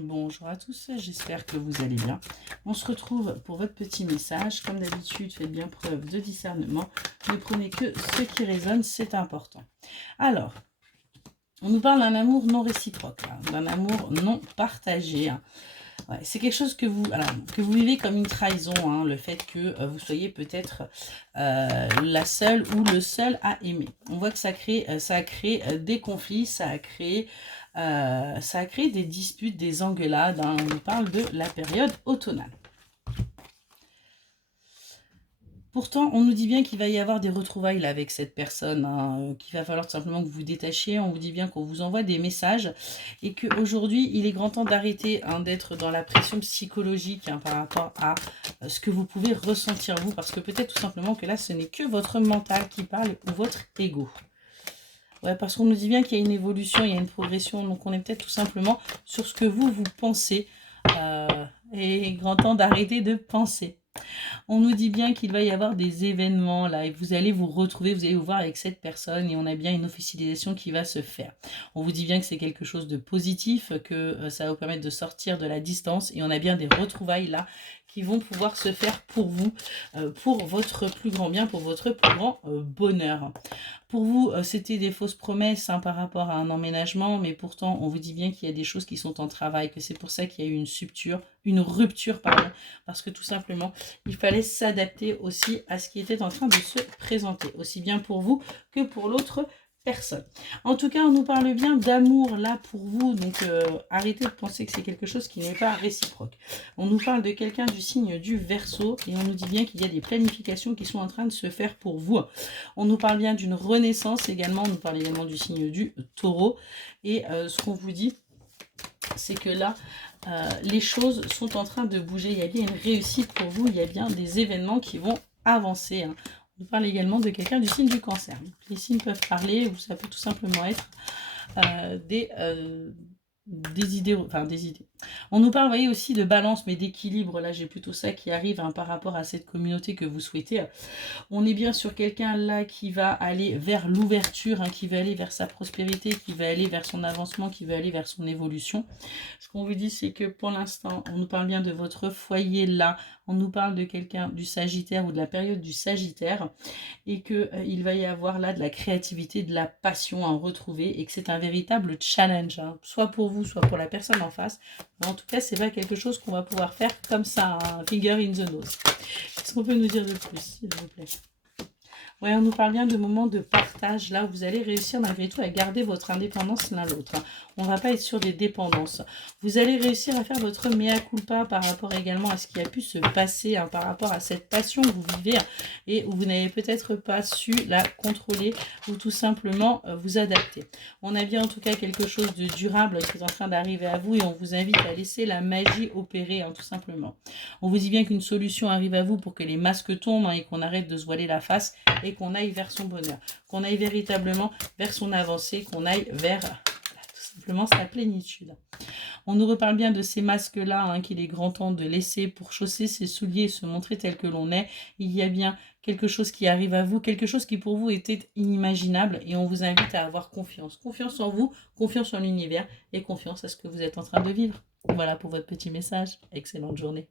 Bonjour à tous, j'espère que vous allez bien. On se retrouve pour votre petit message. Comme d'habitude, faites bien preuve de discernement. Ne prenez que ce qui résonne, c'est important. Alors, on nous parle d'un amour non réciproque, d'un amour non partagé. Ouais, c'est quelque chose que vous vivez comme une trahison, le fait que vous soyez peut-être la seule ou le seul à aimer. On voit que ça a créé des conflits, ça a créé des disputes, des engueulades. On nous parle de la période automnale. Pourtant, on nous dit bien qu'il va y avoir des retrouvailles là, avec cette personne, qu'il va falloir tout simplement que vous vous détachiez. On vous dit bien qu'on vous envoie des messages et qu'aujourd'hui, il est grand temps d'arrêter d'être dans la pression psychologique par rapport à ce que vous pouvez ressentir vous, parce que peut-être tout simplement que là, ce n'est que votre mental qui parle ou votre ego. Ouais, parce qu'on nous dit bien qu'il y a une évolution, il y a une progression, donc on est peut-être tout simplement sur ce que vous pensez. Et grand temps d'arrêter de penser. On nous dit bien qu'il va y avoir des événements là et vous allez vous retrouver, vous allez vous voir avec cette personne et on a bien une officialisation qui va se faire. On vous dit bien que c'est quelque chose de positif, que ça va vous permettre de sortir de la distance et on a bien des retrouvailles là qui vont pouvoir se faire pour vous, pour votre plus grand bien, pour votre plus grand bonheur. Pour vous, c'était des fausses promesses par rapport à un emménagement, mais pourtant, on vous dit bien qu'il y a des choses qui sont en travail, que c'est pour ça qu'il y a eu une rupture, parce que tout simplement, il fallait s'adapter aussi à ce qui était en train de se présenter, aussi bien pour vous que pour l'autre personne. En tout cas, on nous parle bien d'amour là pour vous, donc arrêtez de penser que c'est quelque chose qui n'est pas réciproque. On nous parle de quelqu'un du signe du Verseau et on nous dit bien qu'il y a des planifications qui sont en train de se faire pour vous. On nous parle bien d'une renaissance également, on nous parle également du signe du Taureau et ce qu'on vous dit, c'est que là, les choses sont en train de bouger, il y a bien une réussite pour vous, il y a bien des événements qui vont avancer. On parle également de quelqu'un du signe du Cancer. Donc, les signes peuvent parler, ou ça peut tout simplement être des idées. On nous parle, vous voyez, aussi de balance, mais d'équilibre. Là, j'ai plutôt ça qui arrive par rapport à cette communauté que vous souhaitez. On est bien sur quelqu'un là qui va aller vers l'ouverture, qui va aller vers sa prospérité, qui va aller vers son avancement, qui va aller vers son évolution. Ce qu'on vous dit, c'est que pour l'instant, on nous parle bien de votre foyer là, on nous parle de quelqu'un du Sagittaire ou de la période du Sagittaire et qu'il va y avoir là de la créativité, de la passion à en retrouver et que c'est un véritable challenge, soit pour vous, soit pour la personne en face. Mais en tout cas, c'est pas quelque chose qu'on va pouvoir faire comme ça, finger in the nose. Qu'est-ce qu'on peut nous dire de plus, s'il vous plaît? Ouais, on nous parle bien de moments de partage, là où vous allez réussir malgré tout à garder votre indépendance l'un l'autre. On ne va pas être sur des dépendances. Vous allez réussir à faire votre mea culpa par rapport également à ce qui a pu se passer, par rapport à cette passion que vous vivez et où vous n'avez peut-être pas su la contrôler ou tout simplement vous adapter. On a bien en tout cas quelque chose de durable qui est en train d'arriver à vous et on vous invite à laisser la magie opérer, tout simplement. On vous dit bien qu'une solution arrive à vous pour que les masques tombent et qu'on arrête de se voiler la face et qu'on aille vers son bonheur, qu'on aille véritablement vers son avancée, qu'on aille vers tout simplement sa plénitude. On nous reparle bien de ces masques-là qu'il est grand temps de laisser pour chausser ses souliers et se montrer tel que l'on est. Il y a bien quelque chose qui arrive à vous, quelque chose qui pour vous était inimaginable et on vous invite à avoir confiance. Confiance en vous, confiance en l'univers et confiance à ce que vous êtes en train de vivre. Voilà pour votre petit message. Excellente journée.